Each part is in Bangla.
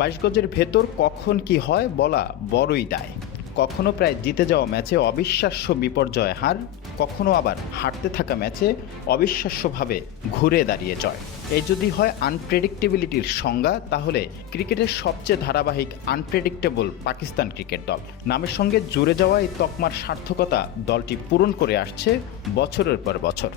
22 গজের ভেতর কখন কি হয় বলা বড়ই দায়। কখনো প্রায় জিতে যাওয়া ম্যাচে অবিশ্বাস্য বিপর্যয় হার, কখনো আবার হারতে থাকা ম্যাচে অবিশ্বাস্যভাবে ঘুরে দাঁড়িয়ে জয়। এই যদি হয় আনপ্রেডিক্টেবিলিটির সংজ্ঞা, তাহলে ক্রিকেটের সবচেয়ে ধারাবাহিক আনপ্রেডিক্টেবল পাকিস্তান ক্রিকেট দল। নামের সঙ্গে জুড়ে যাওয়া এই তকমার সার্থকতা দলটি পূরণ করে আসছে বছরের পর বছর।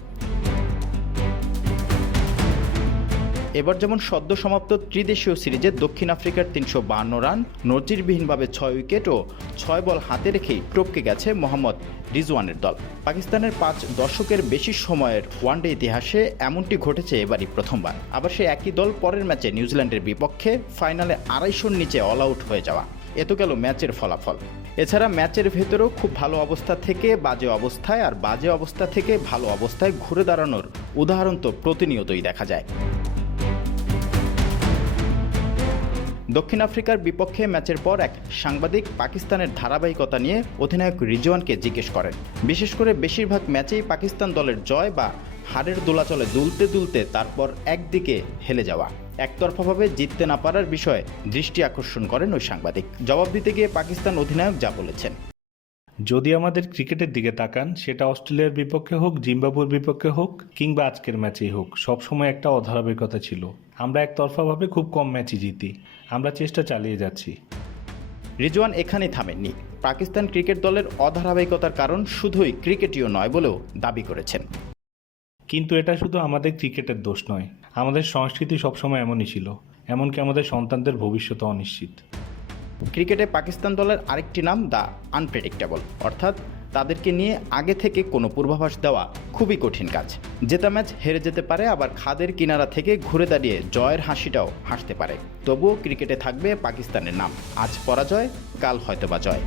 এবার যেমন সদ্য সমাপ্ত ত্রিদেশীয় সিরিজে দক্ষিণ আফ্রিকার 352 রান, নজিরবিহীনভাবে 6 উইকেট ও 6 বল হাতে রেখেই টপকে গেছে মোহাম্মদ রিজওয়ানের দল। পাকিস্তানের 5 দশকের বেশি সময়ের ওয়ানডে ইতিহাসে এমনটি ঘটেছে এবারই প্রথমবার। আবার সে একই দল পরের ম্যাচে নিউজিল্যান্ডের বিপক্ষে ফাইনালে 250-র নিচে অল আউট হয়ে যাওয়া। এ তো গেল ম্যাচের ফলাফল। এছাড়া ম্যাচের ভেতরেও খুব ভালো অবস্থা থেকে বাজে অবস্থায়, আর বাজে অবস্থা থেকে ভালো অবস্থায় ঘুরে দাঁড়ানোর উদাহরণ তো প্রতিনিয়তই দেখা যায়। দক্ষিণ আফ্রিকার বিপক্ষে ম্যাচের পর এক সাংবাদিক পাকিস্তানের ধারাবাহিকতা নিয়ে অধিনায়ক রিজওয়ানকে জিজ্ঞেস করেন। বিশেষ করে বেশিরভাগ ম্যাচেই পাকিস্তান দলের জয় বা হারের দোলাচলে দুলতে দুলতে তারপর একদিকে হেলে যাওয়া, একতরফাভাবে জিততে না পারার বিষয়ে দৃষ্টি আকর্ষণ করেন ওই সাংবাদিক। জবাব দিতে গিয়ে পাকিস্তান অধিনায়ক যা বলেছেন, যদি আমাদের ক্রিকেটের দিকে তাকান, সেটা অস্ট্রেলিয়ার বিপক্ষে হোক, জিম্বাবুয়ের বিপক্ষে হোক, কিংবা আজকের ম্যাচেই হোক, সবসময় একটা অধারাবাহিকতা ছিল। আমরা একতরফাভাবে খুব কম ম্যাচই জিতি। আমরা চেষ্টা চালিয়ে যাচ্ছি। রিজওয়ান এখানেই থামেননি। পাকিস্তান ক্রিকেট দলের অধারাবাহিকতার কারণ শুধুই ক্রিকেটীয় নয় বলেও দাবি করেছেন। কিন্তু এটা শুধু আমাদের ক্রিকেটের দোষ নয়, আমাদের সংস্কৃতি সবসময় এমনই ছিল। এমনকি আমাদের সন্তানদের ভবিষ্যৎ অনিশ্চিত। ক্রিকেটে পাকিস্তান দলের আরেকটি নাম দ্য আনপ্রেডিক্টেবল, অর্থাৎ তাদেরকে নিয়ে আগে থেকে কোনো পূর্বাভাস দেওয়া খুবই কঠিন কাজ। জেতা ম্যাচ হেরে যেতে পারে, আবার খাদের কিনারা থেকে ঘুরে দাঁড়িয়ে জয়ের হাসিটাও হাসতে পারে। তবুও ক্রিকেটে থাকবে পাকিস্তানের নাম। আজ পরাজয়, কাল হয়তোবা জয়।